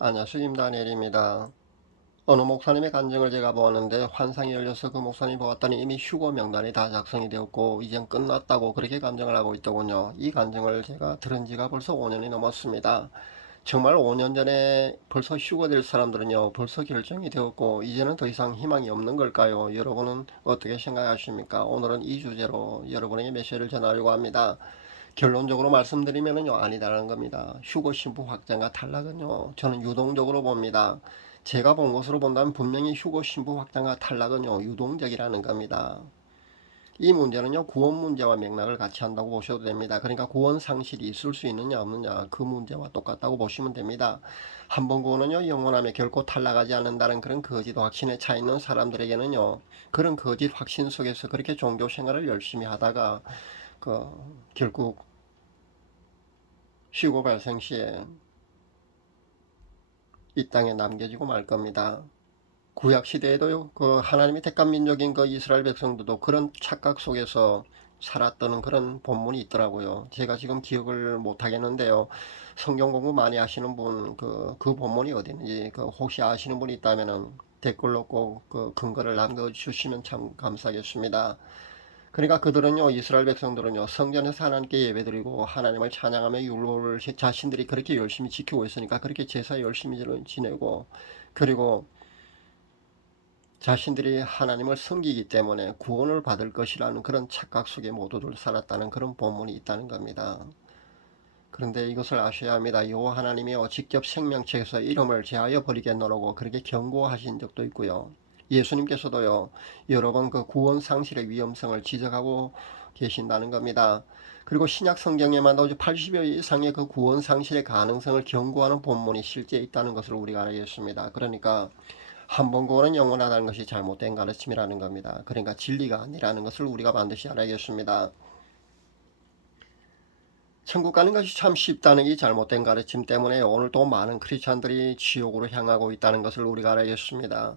안녕하세요. 임다니엘입니다. 어느 목사님의 간증을 제가 보았는데 환상이 열려서 그 목사님 보았더니 이미 휴거 명단이 다 작성이 되었고 이젠 끝났다고 그렇게 간증을 하고 있더군요. 이 간증을 제가 들은 지가 벌써 5년이 넘었습니다. 정말 5년 전에 벌써 휴거될 사람들은요 벌써 결정이 되었고 이제는 더 이상 희망이 없는 걸까요? 여러분은 어떻게 생각하십니까? 오늘은 이 주제로 여러분에게 메시지를 전하려고 합니다. 결론적으로 말씀드리면요 아니다라는 겁니다. 휴거 신부 확장과 탈락은요 저는 유동적으로 봅니다. 제가 본 것으로 본다면 분명히 휴거 신부 확장과 탈락은요 유동적이라는 겁니다. 이 문제는요 구원 문제와 맥락을 같이 한다고 보셔도 됩니다. 그러니까 구원 상실이 있을 수 있느냐 없느냐 그 문제와 똑같다고 보시면 됩니다. 한 번 구원은요 영원함에 결코 탈락하지 않는다는 그런 거짓 확신에 차 있는 사람들에게는요 그런 거짓 확신 속에서 그렇게 종교 생활을 열심히 하다가 그 결국 휴고 발생 시에 이 땅에 남겨지고 말 겁니다. 구약 시대에도요, 그 하나님의 택한 민족인 그 이스라엘 백성들도 그런 착각 속에서 살았던 그런 본문이 있더라고요. 제가 지금 기억을 못 하겠는데요. 성경 공부 많이 하시는 분, 그 본문이 어디 있는지, 혹시 아시는 분이 있다면은 댓글로 꼭 그 근거를 남겨주시면 참 감사하겠습니다. 그러니까 그들은요, 이스라엘 백성들은요, 성전에서 하나님께 예배드리고 하나님을 찬양하며 율법을 자신들이 그렇게 열심히 지키고 있으니까 그렇게 제사 열심히 지내고, 그리고 자신들이 하나님을 섬기기 때문에 구원을 받을 것이라는 그런 착각 속에 모두들 살았다는 그런 본문이 있다는 겁니다. 그런데 이것을 아셔야 합니다. 여호와 하나님이요 직접 생명책에서 이름을 제하여 버리겠노라고 그렇게 경고하신 적도 있고요. 예수님께서도요 여러 번 그 구원 상실의 위험성을 지적하고 계신다는 겁니다. 그리고 신약 성경에만 80여 이상의 그 구원 상실의 가능성을 경고하는 본문이 실제 있다는 것을 우리가 알겠습니다. 그러니까 한 번 구원은 영원하다는 것이 잘못된 가르침이라는 겁니다. 그러니까 진리가 아니라는 것을 우리가 반드시 알아야겠습니다. 천국 가는 것이 참 쉽다는 이 잘못된 가르침 때문에 오늘도 많은 크리스찬들이 지옥으로 향하고 있다는 것을 우리가 알아야겠습니다.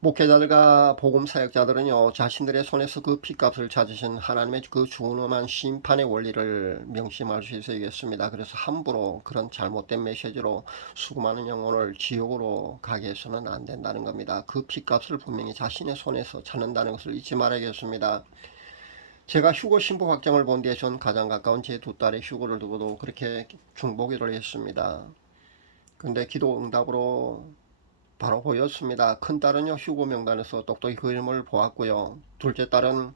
목회자들과 복음 사역자들은요 자신들의 손에서 그 핏값을 찾으신 하나님의 그 준엄한 심판의 원리를 명심할 수 있어야겠습니다. 그래서 함부로 그런 잘못된 메시지로 수많은 영혼을 지옥으로 가게 해서는 안 된다는 겁니다. 그 핏값을 분명히 자신의 손에서 찾는다는 것을 잊지 말아야겠습니다. 제가 휴거 신부 확정을 본 뒤에 전 가장 가까운 제 두 딸의 휴거를 두고도 그렇게 중보기도를 했습니다. 근데 기도 응답으로 바로 보였습니다. 큰 딸은요 휴고 명단에서 똑똑히 그림을 보았고요. 둘째 딸은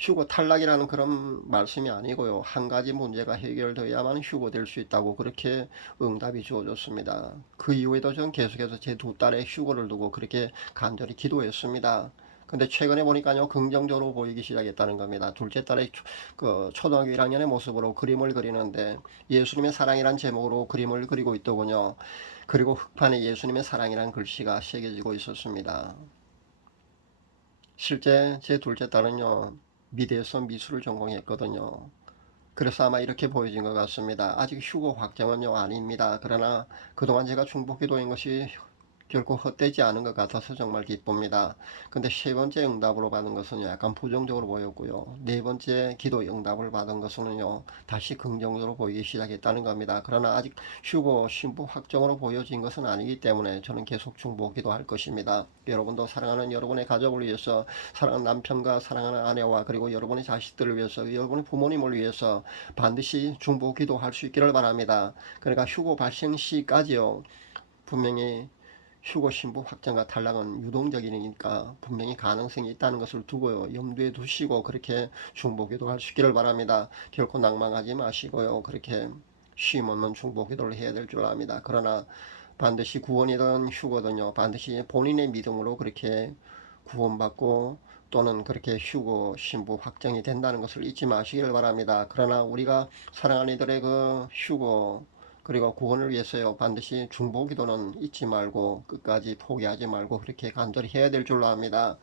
휴고 탈락이라는 그런 말씀이 아니고요. 한 가지 문제가 해결되어야만 휴고될 수 있다고 그렇게 응답이 주어졌습니다. 그 이후에도 전 계속해서 제 두 딸의 휴고를 두고 그렇게 간절히 기도했습니다. 근데 최근에 보니까요 긍정적으로 보이기 시작했다는 겁니다. 둘째 딸의 그 초등학교 1학년의 모습으로 그림을 그리는데 예수님의 사랑이란 제목으로 그림을 그리고 있더군요. 그리고 흑판에 예수님의 사랑이란 글씨가 새겨지고 있었습니다. 실제 제 둘째 딸은요 미대에서 미술을 전공했거든요. 그래서 아마 이렇게 보여진 것 같습니다. 아직 휴고 확정은요 아닙니다. 그러나 그동안 제가 중복기도한 것이 결코 헛되지 않은 것 같아서 정말 기쁩니다. 근데 세 번째 응답으로 받은 것은 약간 부정적으로 보였고요. 네 번째 기도 응답을 받은 것은요 다시 긍정적으로 보이기 시작했다는 겁니다. 그러나 아직 휴고 신부 확정으로 보여진 것은 아니기 때문에 저는 계속 중보 기도할 것입니다. 여러분도 사랑하는 여러분의 가족을 위해서, 사랑하는 남편과 사랑하는 아내와 그리고 여러분의 자식들을 위해서, 여러분의 부모님을 위해서 반드시 중보 기도할 수 있기를 바랍니다. 그러니까 휴고 발생 시까지요 분명히 휴고 신부 확정과 탈락은 유동적이니까 분명히 가능성이 있다는 것을 두고요 염두에 두시고 그렇게 중보기도 할 수 있기를 바랍니다. 결코 낭망하지 마시고요 그렇게 쉼 없는 중보기도를 해야 될 줄 압니다. 그러나 반드시 구원이든 휴거든요 반드시 본인의 믿음으로 그렇게 구원받고 또는 그렇게 휴고 신부 확정이 된다는 것을 잊지 마시기를 바랍니다. 그러나 우리가 사랑하는 이들의 그 휴고 그리고 구원을 위해서요 반드시 중보기도는 잊지 말고 끝까지 포기하지 말고 그렇게 간절히 해야 될 줄로 압니다.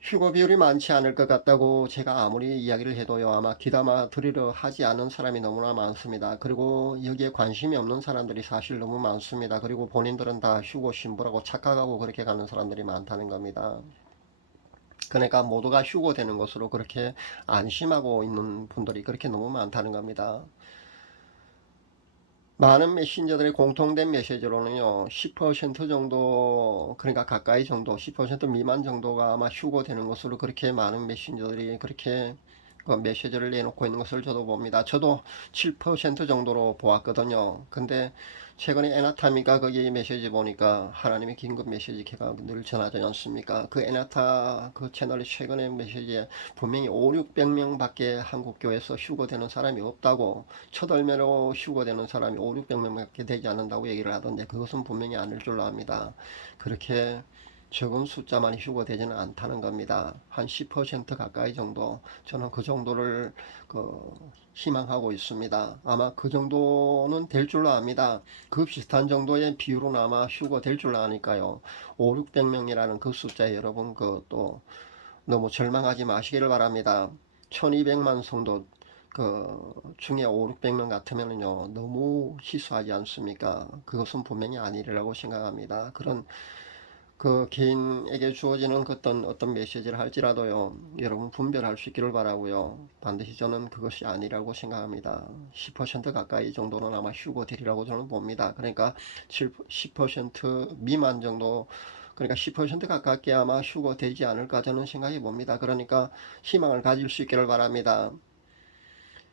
휴거 비율이 많지 않을 것 같다고 제가 아무리 이야기를 해도요 아마 귀담아 들으려 하지 않는 사람이 너무나 많습니다. 그리고 여기에 관심이 없는 사람들이 사실 너무 많습니다. 그리고 본인들은 다 휴고 신부라고 착각하고 그렇게 가는 사람들이 많다는 겁니다. 그러니까 모두가 휴고되는 것으로 그렇게 안심하고 있는 분들이 그렇게 너무 많다는 겁니다. 많은 메신저들의 공통된 메시지로는요, 10% 정도, 그러니까 가까이 정도, 10% 미만 정도가 아마 휴고되는 것으로 그렇게 많은 메신저들이 그렇게 그 메시지를 내놓고 있는 것을 저도 봅니다. 저도 7% 정도로 보았거든요. 근데 최근에 에나타미가 거기 메시지 보니까 하나님의 긴급 메시지 걔가 늘 전하지 않습니까? 그 에나타 그 채널이 최근에 메시지에 분명히 5, 600명 밖에 한국 교회에서 휴고되는 사람이 없다고, 첫 월매로 휴고되는 사람이 5, 600명밖에 되지 않는다고 얘기를 하던데, 그것은 분명히 아닐 줄로 압니다. 그렇게 적은 숫자만 휴고되지는 않다는 겁니다. 한 10% 가까이 정도, 저는 그 정도를 희망하고 있습니다. 아마 그 정도는 될 줄로 압니다. 그 비슷한 정도의 비율은 아마 휴고될 줄로 아니까요. 5, 600명이라는 그 숫자에 여러분 또 너무 절망하지 마시기를 바랍니다. 1200만 성도 중에 5, 600명 같으면요 너무 희소하지 않습니까? 그것은 분명히 아니라고 생각합니다. 그런 개인에게 주어지는 어떤 메시지를 할지라도요, 여러분 분별할 수 있기를 바라고요. 반드시 저는 그것이 아니라고 생각합니다. 10% 가까이 정도는 아마 휴고되리라고 저는 봅니다. 그러니까 10% 미만 정도, 그러니까 10% 가깝게 아마 휴고되지 않을까 저는 생각해 봅니다. 그러니까 희망을 가질 수 있기를 바랍니다.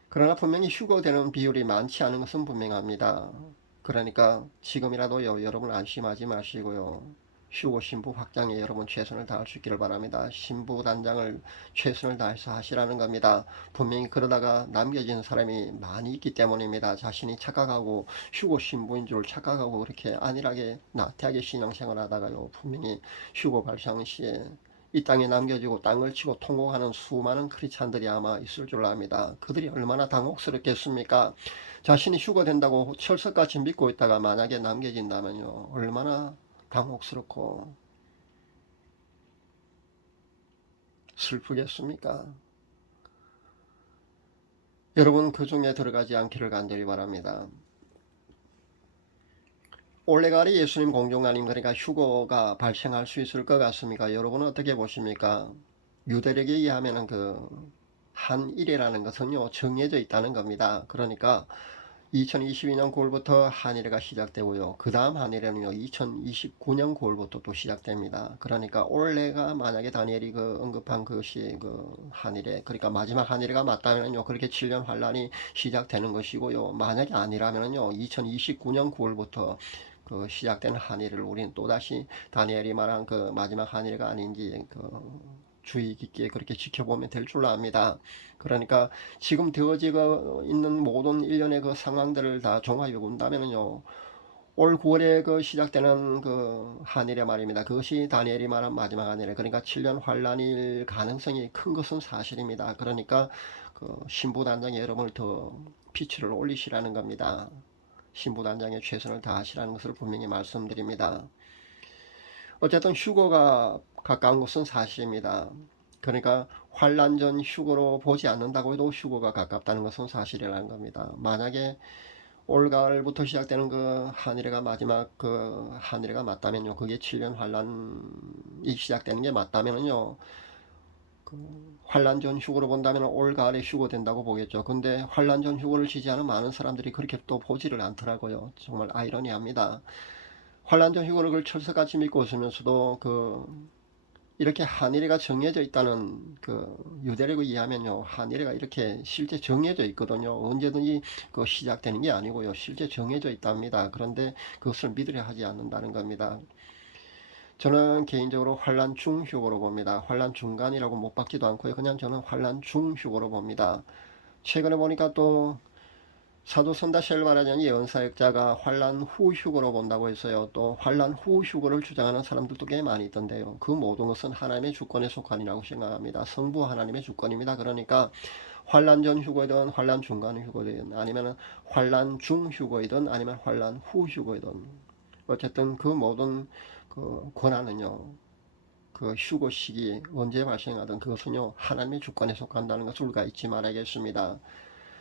그러나 분명히 휴고되는 비율이 많지 않은 것은 분명합니다. 그러니까 지금이라도요, 여러분 안심하지 마시고요, 휴고 신부 확장에 여러분 최선을 다할 수 있기를 바랍니다. 신부 단장을 최선을 다해서 하시라는 겁니다. 분명히 그러다가 남겨진 사람이 많이 있기 때문입니다. 자신이 착각하고 휴고 신부인 줄 착각하고 그렇게 안일하게 나태하게 신앙생활 하다가요, 분명히 휴고 발상 시에 이 땅에 남겨지고 땅을 치고 통곡하는 수많은 크리스찬들이 아마 있을 줄 압니다. 그들이 얼마나 당혹스럽겠습니까? 자신이 휴거된다고 철석같이 믿고 있다가 만약에 남겨진다면요, 얼마나 당혹스럽고 슬프겠습니까? 여러분 그 중에 들어가지 않기를 간절히 바랍니다. 올레가리 예수님 공중간임, 그러니까 휴거가 발생할 수 있을 것 같습니까? 여러분은 어떻게 보십니까? 유대력에 의하면 한일이라는 것은요 정해져 있다는 겁니다. 그러니까 2022년 9월부터 한일회가 시작되고요. 그 다음 한일회는요 2029년 9월부터 또 시작됩니다. 그러니까 올해가 만약에 다니엘이 언급한 것이 한일회, 그러니까 마지막 한일회가 맞다면요 그렇게 7년 환란이 시작되는 것이고요. 만약에 아니라면요 2029년 9월부터 시작된 한일을 우리는 또다시 다니엘이 말한 마지막 한일회가 아닌지 주의 깊게 그렇게 지켜보면 될 줄로 압니다. 그러니까 지금 되어지고 있는 모든 일련의 상황들을 다 종합해 본다면요, 올 9월에 시작되는 한일의 말입니다. 그것이 다니엘이 말한 마지막 한일에, 그러니까 7년 환란일 가능성이 큰 것은 사실입니다. 그러니까 신부단장에 여러분을 더 피치를 올리시라는 겁니다. 신부단장에 최선을 다하시라는 것을 분명히 말씀드립니다. 어쨌든 휴거가 가까운 것은 사실입니다. 그러니까 환란 전 휴거로 보지 않는다고 해도 휴거가 가깝다는 것은 사실이라는 겁니다. 만약에 올가을부터 시작되는 한일회가 마지막 한일회가 맞다면요, 그게 7년 환란이 시작되는 게 맞다면요, 환란 전 휴거로 본다면 올가을에 휴거된다고 보겠죠. 근데 환란 전 휴거를 지지하는 많은 사람들이 그렇게 또 보지를 않더라고요. 정말 아이러니합니다. 환란 전 휴거를 철석같이 믿고 있으면서도 이렇게 한일회가 정해져 있다는 유대력에 의하면요, 한일회가 이렇게 실제 정해져 있거든요. 언제든지 시작되는 게 아니고요, 실제 정해져 있답니다. 그런데 그것을 믿으려 하지 않는다는 겁니다. 저는 개인적으로 환란 중휴거로 봅니다. 환란 중간이라고 못 받기도 않고요, 그냥 저는 환란 중휴거로 봅니다. 최근에 보니까 또 사도 선다셀바라는 예언사역자가 환란 후 휴거로 본다고 했어요. 또 환란 후 휴거를 주장하는 사람들도 꽤 많이 있던데요. 그 모든 것은 하나님의 주권에 속한이라고 생각합니다. 성부 하나님의 주권입니다. 그러니까 환란 전 휴거이든 환란 중간 휴거이든 아니면 환란 중 휴거이든 아니면 환란 후 휴거이든, 어쨌든 그 모든 권한은요, 휴거 시기 언제 발생하든 그것은요 하나님의 주권에 속한다는 것을 우리가 잊지 말아야겠습니다.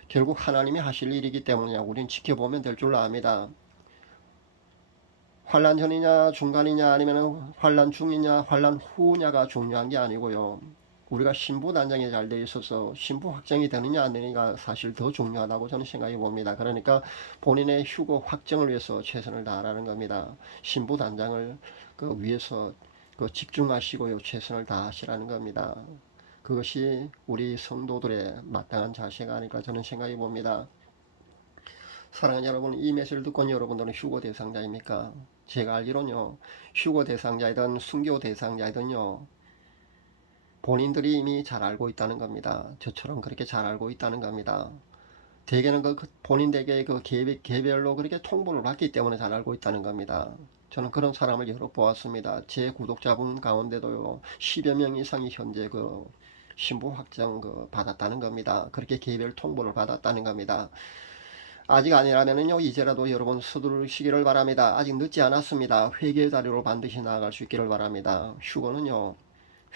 결국 하나님이 하실 일이기 때문에 우리는 지켜보면 될 줄 압니다. 환란 전이냐 중간이냐 아니면 환란 중이냐 환란 후냐가 중요한 게 아니고요, 우리가 신부 단장이 잘 되어 있어서 신부 확정이 되느냐 안 되느냐가 사실 더 중요하다고 저는 생각해 봅니다. 그러니까 본인의 휴거 확정을 위해서 최선을 다하라는 겁니다. 신부 단장을 위해서 집중하시고요. 최선을 다하시라는 겁니다. 그것이 우리 성도들의 마땅한 자세가 아닐까 저는 생각해 봅니다. 사랑하는 여러분, 이 메시지를 듣고 여러분들은 휴거 대상자입니까? 제가 알기로는요, 휴거 대상자이든 순교 대상자이든요, 본인들이 이미 잘 알고 있다는 겁니다. 저처럼 그렇게 잘 알고 있다는 겁니다. 대개는 본인에게 개별로 그렇게 통보를 받기 때문에 잘 알고 있다는 겁니다. 저는 그런 사람을 여러 보았습니다. 제 구독자분 가운데도요, 10여 명 이상이 현재 신부 확정 받았다는 겁니다. 그렇게 개별 통보를 받았다는 겁니다. 아직 아니라면요, 이제라도 여러분 서두르시기를 바랍니다. 아직 늦지 않았습니다. 회개 자리로 반드시 나아갈 수 있기를 바랍니다. 휴거는요,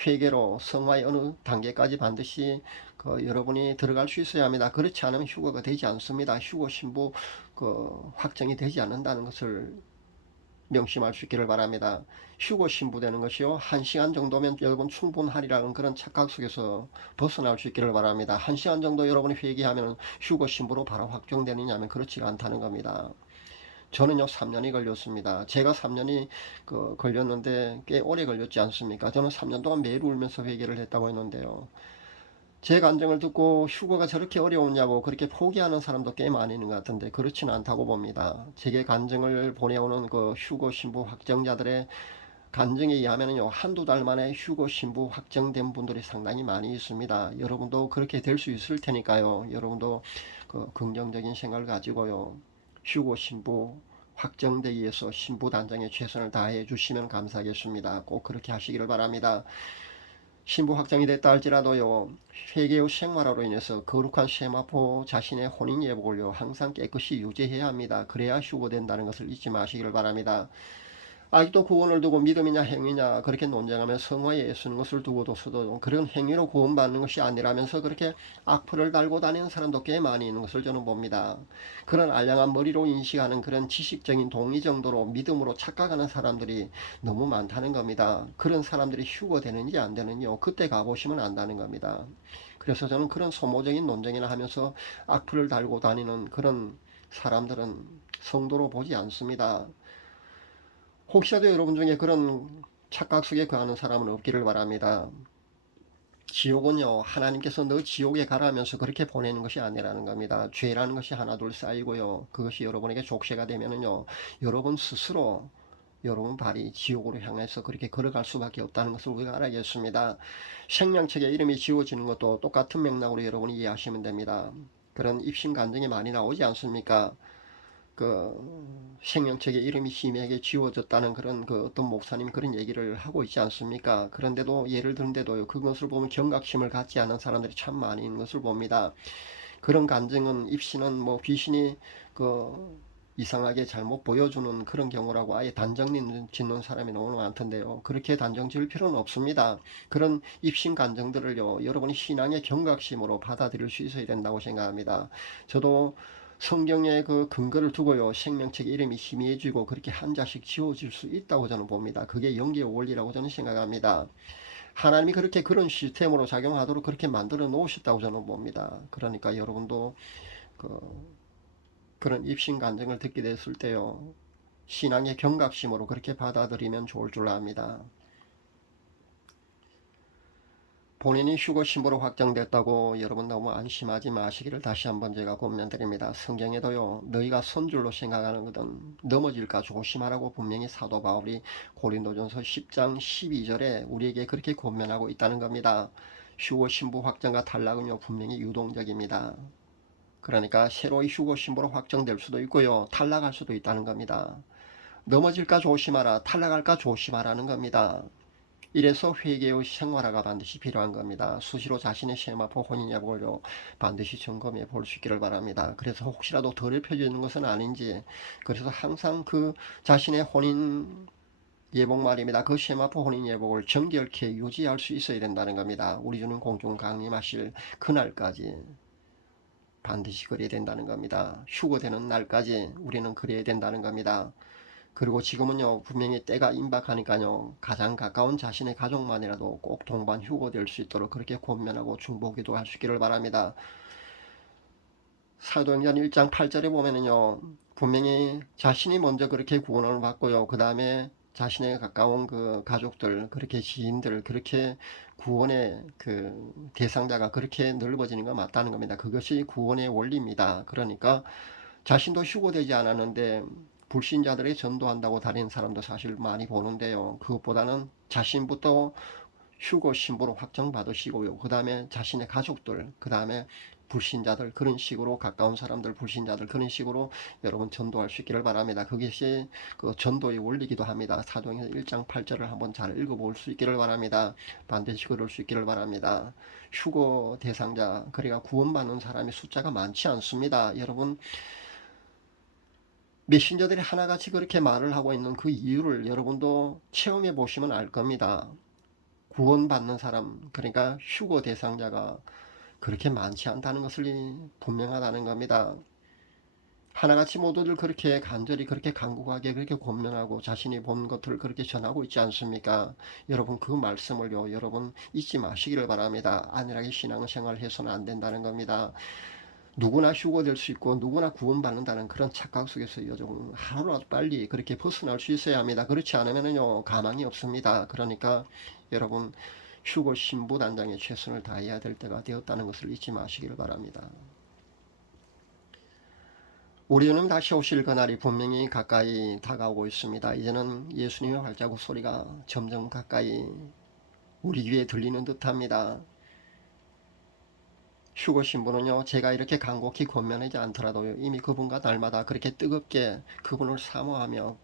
회개로 성화의 어느 단계까지 반드시 여러분이 들어갈 수 있어야 합니다. 그렇지 않으면 휴거가 되지 않습니다. 휴거 신부 확정이 되지 않는다는 것을 명심할 수 있기를 바랍니다. 휴거 신부되는 것이요, 1시간 정도면 여러분 충분하리라는 그런 착각 속에서 벗어날 수 있기를 바랍니다. 1시간 정도 여러분이 회개하면 휴거 신부로 바로 확정되느냐 하면 그렇지가 않다는 겁니다. 저는요 3년이 걸렸습니다. 제가 3년이 걸렸는데 꽤 오래 걸렸지 않습니까? 저는 3년 동안 매일 울면서 회개를 했다고 했는데요. 제 간증을 듣고 휴거가 저렇게 어려웠냐고 그렇게 포기하는 사람도 꽤 많이 있는 것 같은데 그렇지는 않다고 봅니다. 제게 간증을 보내오는 휴거 신부 확정자들의 간증에 의하면요, 한두 달 만에 휴거 신부 확정된 분들이 상당히 많이 있습니다. 여러분도 그렇게 될 수 있을 테니까요. 여러분도 긍정적인 생각을 가지고요, 휴거 신부 확정되기 위해서 신부 단장에 최선을 다해 주시면 감사하겠습니다. 꼭 그렇게 하시기를 바랍니다. 신부 확정이 됐다 할지라도요, 회개 후 생활화로 인해서 거룩한 세마포 자신의 혼인 예복을요, 항상 깨끗이 유지해야 합니다. 그래야 휴거된다는 것을 잊지 마시기를 바랍니다. 아직도 구원을 두고 믿음이냐 행위냐 그렇게 논쟁하며 성화에 애쓰는 것을 두고도서도 그런 행위로 구원받는 것이 아니라면서 그렇게 악플을 달고 다니는 사람도 꽤 많이 있는 것을 저는 봅니다. 그런 알량한 머리로 인식하는 그런 지식적인 동의 정도로 믿음으로 착각하는 사람들이 너무 많다는 겁니다. 그런 사람들이 휴거되는지 안 되는지요, 그때 가보시면 안다는 겁니다. 그래서 저는 그런 소모적인 논쟁이나 하면서 악플을 달고 다니는 그런 사람들은 성도로 보지 않습니다. 혹시라도 여러분 중에 그런 착각 속에 거하는 사람은 없기를 바랍니다. 지옥은요, 하나님께서 너 지옥에 가라 하면서 그렇게 보내는 것이 아니라는 겁니다. 죄라는 것이 하나둘 쌓이고요, 그것이 여러분에게 족쇄가 되면은요, 여러분 스스로 여러분 발이 지옥으로 향해서 그렇게 걸어갈 수밖에 없다는 것을 우리가 알아야겠습니다. 생명책에 이름이 지워지는 것도 똑같은 맥락으로 여러분이 이해하시면 됩니다. 그런 입심 간증이 많이 나오지 않습니까? 생명책의 이름이 심하게 지워졌다는 그런 어떤 목사님 그런 얘기를 하고 있지 않습니까? 그런데도 예를 드는데도요, 그것을 보면 경각심을 갖지 않은 사람들이 참 많이 있는 것을 봅니다. 그런 간증은 입시는 뭐 귀신이 이상하게 잘못 보여주는 그런 경우라고 아예 단정 짓는 사람이 너무 많던데요. 그렇게 단정 지을 필요는 없습니다. 그런 입신 간증들을요, 여러분이 신앙의 경각심으로 받아들일 수 있어야 된다고 생각합니다. 저도 성경의 근거를 두고요, 생명책 이름이 희미해지고 그렇게 한자씩 지워질 수 있다고 저는 봅니다. 그게 영계의 원리라고 저는 생각합니다. 하나님이 그렇게 그런 시스템으로 작용하도록 그렇게 만들어 놓으셨다고 저는 봅니다. 그러니까 여러분도 그런 입신 간증을 듣게 됐을 때요, 신앙의 경각심으로 그렇게 받아들이면 좋을 줄 압니다. 본인이 휴거 신부로 확정됐다고 여러분 너무 안심하지 마시기를 다시 한번 제가 권면드립니다. 성경에도요, 너희가 선줄로 생각하는 것은 넘어질까 조심하라고 분명히 사도 바울이 고린도전서 10장 12절에 우리에게 그렇게 권면하고 있다는 겁니다. 휴거 신부 확정과 탈락은요, 분명히 유동적입니다. 그러니까 새로이 휴거 신부로 확정될 수도 있고요, 탈락할 수도 있다는 겁니다. 넘어질까 조심하라, 탈락할까 조심하라는 겁니다. 이래서 회개의 생활화가 반드시 필요한 겁니다. 수시로 자신의 세마포 혼인 여부를 반드시 점검해 볼 수 있기를 바랍니다. 그래서 혹시라도 덜 펴져 있는 것은 아닌지, 그래서 항상 자신의 혼인 예복 말입니다. 그 세마포 혼인 예복을 정결케 유지할 수 있어야 된다는 겁니다. 우리 주는 공중 강림하실 그날까지 반드시 그래야 된다는 겁니다. 휴거되는 날까지 우리는 그래야 된다는 겁니다. 그리고 지금은요 분명히 때가 임박하니까요 가장 가까운 자신의 가족만이라도 꼭 동반 휴고될 수 있도록 그렇게 권면하고 중보기도 할 수 있기를 바랍니다. 사도행전 1장 8절에 보면은요 분명히 자신이 먼저 그렇게 구원을 받고요 그 다음에 자신의 가까운 그 가족들 그렇게 지인들 그렇게 구원의 그 대상자가 그렇게 넓어지는 거 맞다는 겁니다. 그것이 구원의 원리입니다. 그러니까 자신도 휴고되지 않았는데 불신자들이 전도한다고 다니는 사람도 사실 많이 보는데요. 그것보다는 자신부터 휴고 신부로 확정받으시고요. 그 다음에 자신의 가족들, 그 다음에 불신자들 그런 식으로 가까운 사람들 불신자들 그런 식으로 여러분 전도할 수 있기를 바랍니다. 그것이 그 전도의 원리기도 합니다. 사도행전 1장 8절을 한번 잘 읽어볼 수 있기를 바랍니다. 반드시 그럴 수 있기를 바랍니다. 휴고 대상자 그러니까 구원받는 사람의 숫자가 많지 않습니다. 여러분 메신저들이 하나같이 그렇게 말을 하고 있는 그 이유를 여러분도 체험해 보시면 알 겁니다. 구원받는 사람 그러니까 휴고 대상자가 그렇게 많지 않다는 것을 분명하다는 겁니다. 하나같이 모두들 그렇게 간절히 그렇게 간곡하게 그렇게 권면하고 자신이 본 것들을 그렇게 전하고 있지 않습니까? 여러분 그 말씀을요 여러분 잊지 마시기를 바랍니다. 안일하게 신앙생활 해서는 안 된다는 겁니다. 누구나 휴고될 수 있고 누구나 구원받는다는 그런 착각 속에서 요즘 하루라도 빨리 그렇게 벗어날 수 있어야 합니다. 그렇지 않으면요 가망이 없습니다. 그러니까 여러분 휴고 신부 단장에 최선을 다해야 될 때가 되었다는 것을 잊지 마시기를 바랍니다. 우리 주님 다시 오실 그날이 분명히 가까이 다가오고 있습니다. 이제는 예수님의 발자국 소리가 점점 가까이 우리 귀에 들리는 듯합니다. 휴고 신부는요 제가 이렇게 간곡히 권면하지 않더라도 이미 그분과 날마다 그렇게 뜨겁게 그분을 사모하며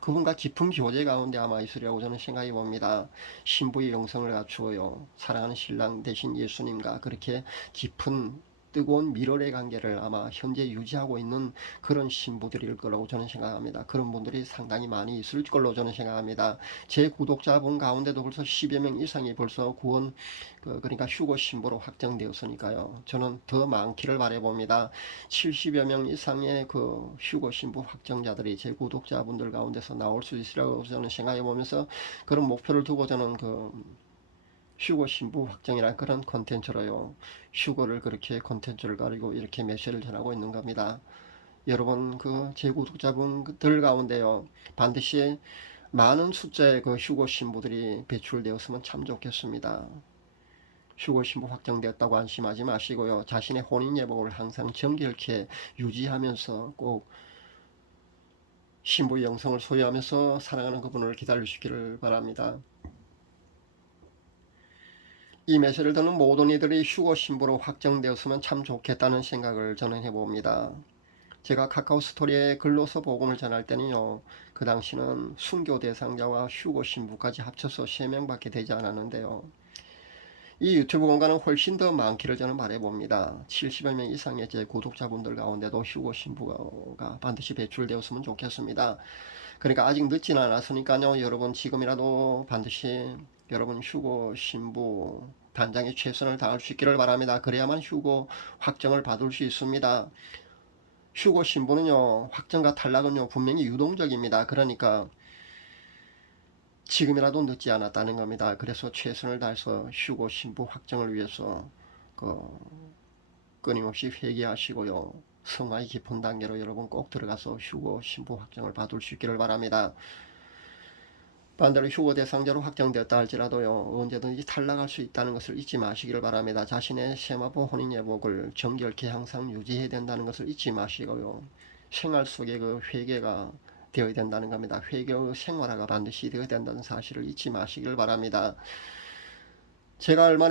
그분과 깊은 교제 가운데 아마 있으리라고 저는 생각해 봅니다. 신부의 영성을 갖추어요 사랑하는 신랑 대신 예수님과 그렇게 깊은 뜨거운 밀월의 관계를 아마 현재 유지하고 있는 그런 신부들일 거라고 저는 생각합니다. 그런 분들이 상당히 많이 있을 걸로 저는 생각합니다. 제 구독자분 가운데도 벌써 10여 명 이상이 벌써 구원 그러니까 휴고 신부로 확정되었으니까요. 저는 더 많기를 바라봅니다. 70여 명 이상의 그 휴고 신부 확정자들이 제 구독자분들 가운데서 나올 수 있으라고 저는 생각해 보면서 그런 목표를 두고 저는 그 휴고 신부 확정이라는 그런 콘텐츠로요. 휴고를 그렇게 콘텐츠를 가지고 이렇게 메시지를 전하고 있는 겁니다. 여러분 그 제 구독자분들 가운데요. 반드시 많은 숫자의 그 휴고 신부들이 배출되었으면 참 좋겠습니다. 휴고 신부 확정되었다고 안심하지 마시고요. 자신의 혼인 예복을 항상 정결케 유지하면서 꼭 신부의 영성을 소유하면서 사랑하는 그분을 기다리시기를 바랍니다. 이 메시지를 듣는 모든 이들이 휴고 신부로 확정되었으면 참 좋겠다는 생각을 저는 해봅니다. 제가 카카오 스토리에 글로서 복음을 전할 때는요. 그 당시는 순교 대상자와 휴고 신부까지 합쳐서 3명밖에 되지 않았는데요. 이 유튜브 공간은 훨씬 더 많기를 저는 바라봅니다. 70여 명 이상의 제 구독자분들 가운데도 휴고 신부가 반드시 배출되었으면 좋겠습니다. 그러니까 아직 늦진 않았으니까요. 여러분 지금이라도 반드시 여러분 휴고 신부 단장에 최선을 다할 수 있기를 바랍니다. 그래야만 휴고 확정을 받을 수 있습니다. 휴고 신부는요. 확정과 탈락은요. 분명히 유동적입니다. 그러니까 지금이라도 늦지 않았다는 겁니다. 그래서 최선을 다해서 휴고 신부 확정을 위해서 그 끊임없이 회개하시고요. 성화의 깊은 단계로 여러분 꼭 들어가서 휴고 신부 확정을 받을 수 있기를 바랍니다. 반대로 휴고 대상자로 확정되었다 할지라도요. 언제든지 탈락할 수 있다는 것을 잊지 마시기를 바랍니다. 자신의 세마포 혼인 예복을 정결케 항상 유지해야 된다는 것을 잊지 마시고요. 생활 속에 그 회개가 되어야 된다는 겁니다. 회개의 생활화가 반드시 되어야 된다는 사실을 잊지 마시기를 바랍니다. 제가 얼마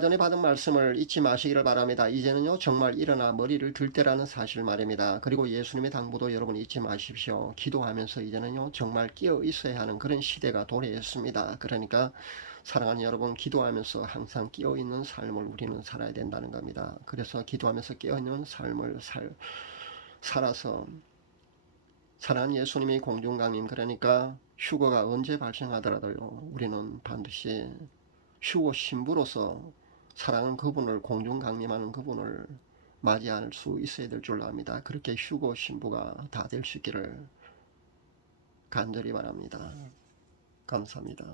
전에 받은 말씀을 잊지 마시기를 바랍니다. 이제는요 정말 일어나 머리를 들 때라는 사실 말입니다. 그리고 예수님의 당부도 여러분 잊지 마십시오. 기도하면서 이제는요 정말 깨어 있어야 하는 그런 시대가 도래했습니다. 그러니까 사랑하는 여러분 기도하면서 항상 깨어 있는 삶을 우리는 살아야 된다는 겁니다. 그래서 기도하면서 깨어 있는 삶을 살아서 사랑하는 예수님의 공중강림 그러니까 휴거가 언제 발생하더라도요 우리는 반드시 휴고 신부로서 사랑하는 그분을 공중 강림하는 그분을 맞이할 수 있어야 될 줄로 압니다. 그렇게 휴고 신부가 다 될 수 있기를 간절히 바랍니다. 감사합니다.